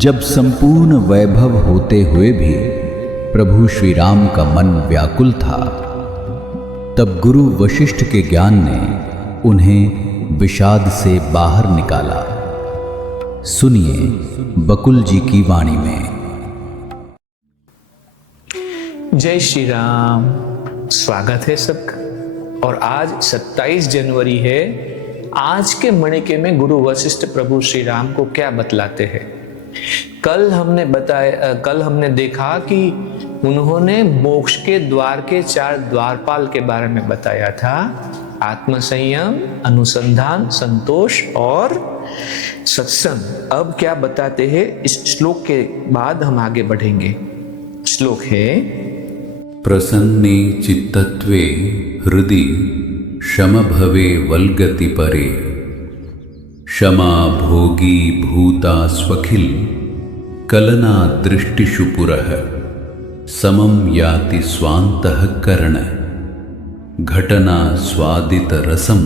जब संपूर्ण वैभव होते हुए भी प्रभु श्री राम का मन व्याकुल था, तब गुरु वशिष्ठ के ज्ञान ने उन्हें विषाद से बाहर निकाला। सुनिए बकुल जी की वाणी में। जय श्री राम। स्वागत है सबका। और आज 27 जनवरी है। आज के मणिके में गुरु वशिष्ठ प्रभु श्री राम को क्या बतलाते हैं। कल हमने देखा कि उन्होंने मोक्ष के द्वार के 4 द्वारपाल के बारे में बताया था। आत्मसंयम, अनुसंधान, संतोष और सत्संग। अब क्या बताते हैं, इस श्लोक के बाद हम आगे बढ़ेंगे। श्लोक है, प्रसन्ने चित्तत्वे हृदि शम भवे वल्गति परे, क्षमा भोगी भूता स्वखिल कलना दृष्टिषु पुरः, समम याति स्वान्तःकरण घटना स्वादित रसम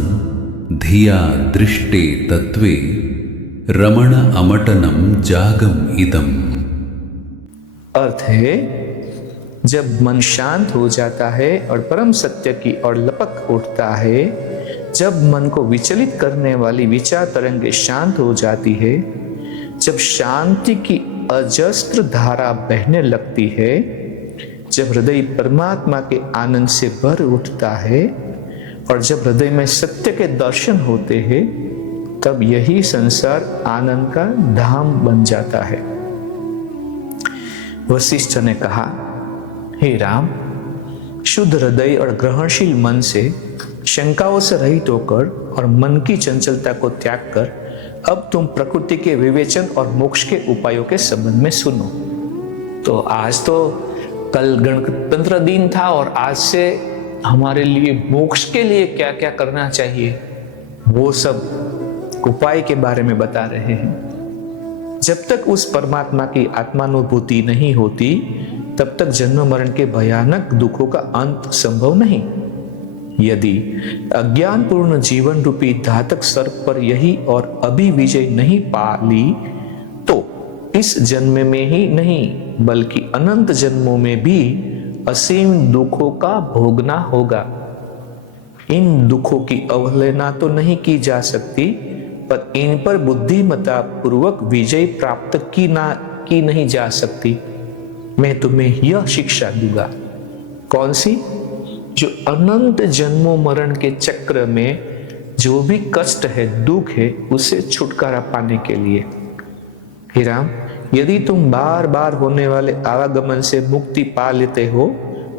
धिया दृष्टे तत्वे रमण अमटनम जागम इदम। अर्थ है, जब मन शांत हो जाता है और परम सत्य की ओर लपक उठता है, जब मन को विचलित करने वाली विचार तरंगे शांत हो जाती है, जब शांति की अजस्त्र धारा बहने लगती है, जब हृदय परमात्मा के आनंद से भर उठता है और जब हृदय में सत्य के दर्शन होते हैं, तब यही संसार आनंद का धाम बन जाता है। वशिष्ठ ने कहा, हे राम, शुद्ध हृदय और ग्रहणशील मन से शंकाओं से रहित होकर और मन की चंचलता को त्याग कर अब तुम प्रकृति के विवेचन और मोक्ष के उपायों के संबंध में सुनो। तो आज तो कल गणतंत्र दिन था और आज से हमारे लिए मोक्ष के लिए क्या क्या करना चाहिए वो सब उपाय के बारे में बता रहे हैं। जब तक उस परमात्मा की आत्मानुभूति नहीं होती, तब तक जन्म मरण के भयानक दुखों का अंत संभव नहीं। यदि अज्ञान पूर्ण जीवन रूपी घातक सर्प पर यही और अभी विजय नहीं पा ली, तो इस जन्म में ही नहीं बल्कि अनंत जन्मों में भी असीम दुखों का भोगना होगा। इन दुखों की अवहेलना तो नहीं की जा सकती, पर इन पर बुद्धिमत्ता पूर्वक विजय प्राप्त की नहीं जा सकती। मैं तुम्हें यह शिक्षा दूंगा। कौन सी? जो अनंत जन्मों मरण के चक्र में जो भी कष्ट है, दुख है, उससे छुटकारा पाने के लिए। हे राम, यदि तुम बार बार होने वाले आवागमन से मुक्ति पा लेते हो,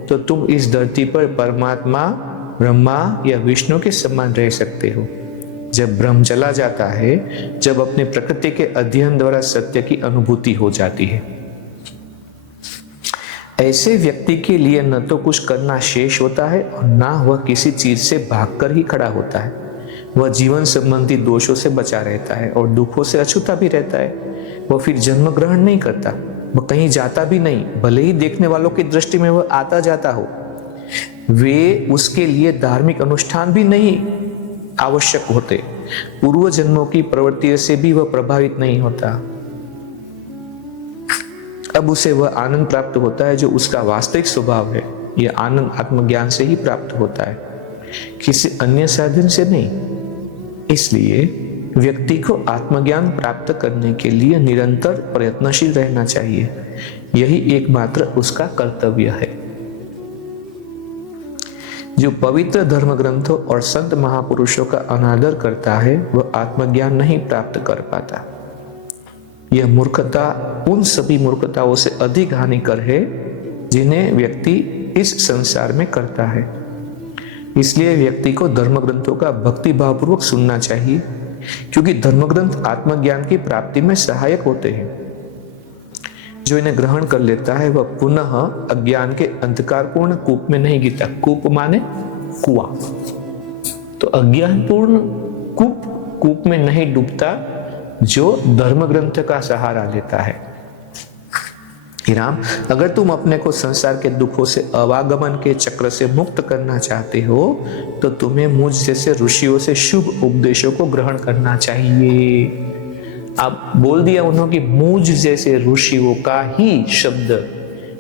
तो तुम इस धरती पर परमात्मा, ब्रह्मा या विष्णु के समान रह सकते हो। जब ब्रह्म चला जाता है, जब अपने प्रकृति के अध्ययन द्वारा सत्य की अनुभूति हो जाती है, ऐसे व्यक्ति के लिए न तो कुछ करना शेष होता है और ना वह किसी चीज से भागकर ही खड़ा होता है। वह जीवन संबंधी दोषों से बचा रहता है और दुखों से अछूता भी रहता है। वह फिर जन्म ग्रहण नहीं करता, वह कहीं जाता भी नहीं, भले ही देखने वालों की दृष्टि में वह आता जाता हो। वे उसके लिए धार्मिक अनुष्ठान भी नहीं आवश्यक होते। पूर्व जन्मों की प्रवृत्तियों से भी वह प्रभावित नहीं होता। अब उसे वह आनंद प्राप्त होता है जो उसका वास्तविक स्वभाव है। यह आनंद आत्मज्ञान से ही प्राप्त होता है, किसी अन्य साधन से नहीं। इसलिए व्यक्ति को आत्मज्ञान प्राप्त करने के लिए निरंतर प्रयत्नशील रहना चाहिए। यही एकमात्र उसका कर्तव्य है। जो पवित्र धर्म ग्रंथों और संत महापुरुषों का अनादर करता है, वह आत्मज्ञान नहीं प्राप्त कर पाता। यह मूर्खता उन सभी मूर्खताओं से अधिक हानिकर है जिन्हें व्यक्ति इस संसार में करता है। इसलिए व्यक्ति को धर्म ग्रंथों का भक्ति भावपूर्वक सुनना चाहिए, क्योंकि धर्म ग्रंथ आत्मज्ञान की प्राप्ति में सहायक होते हैं। जो इन्हें ग्रहण कर लेता है, वह पुनः अज्ञान के अंधकारपूर्ण कूप में नहीं गिरता। कूप माने कुआं। तो अज्ञानपूर्ण कूप में नहीं डूबता जो धर्म ग्रंथ का सहारा लेता है। राम, अगर तुम अपने को संसार के दुखों से, अवागमन के चक्र से मुक्त करना चाहते हो, तो तुम्हें मुझ जैसे ऋषियों से शुभ उपदेशों को ग्रहण करना चाहिए। अब बोल दिया उन्होंने कि मुझ जैसे ऋषियों का ही शब्द,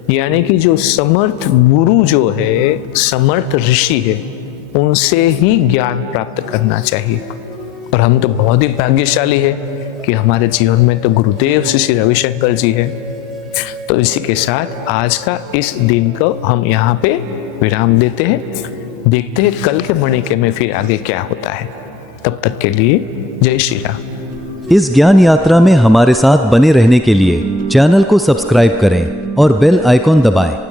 यानी कि जो समर्थ गुरु जो है, समर्थ ऋषि है, उनसे ही ज्ञान प्राप्त करना चाहिए। और हम तो बहुत ही भाग्यशाली है कि हमारे जीवन में तो गुरुदेव श्री रविशंकर जी है। तो इसी के साथ आज का इस दिन को हम यहाँ पे विराम देते हैं। देखते हैं कल के मणिके में फिर आगे क्या होता है। तब तक के लिए जय श्री राम। इस ज्ञान यात्रा में हमारे साथ बने रहने के लिए चैनल को सब्सक्राइब करें और बेल आइकॉन दबाएं।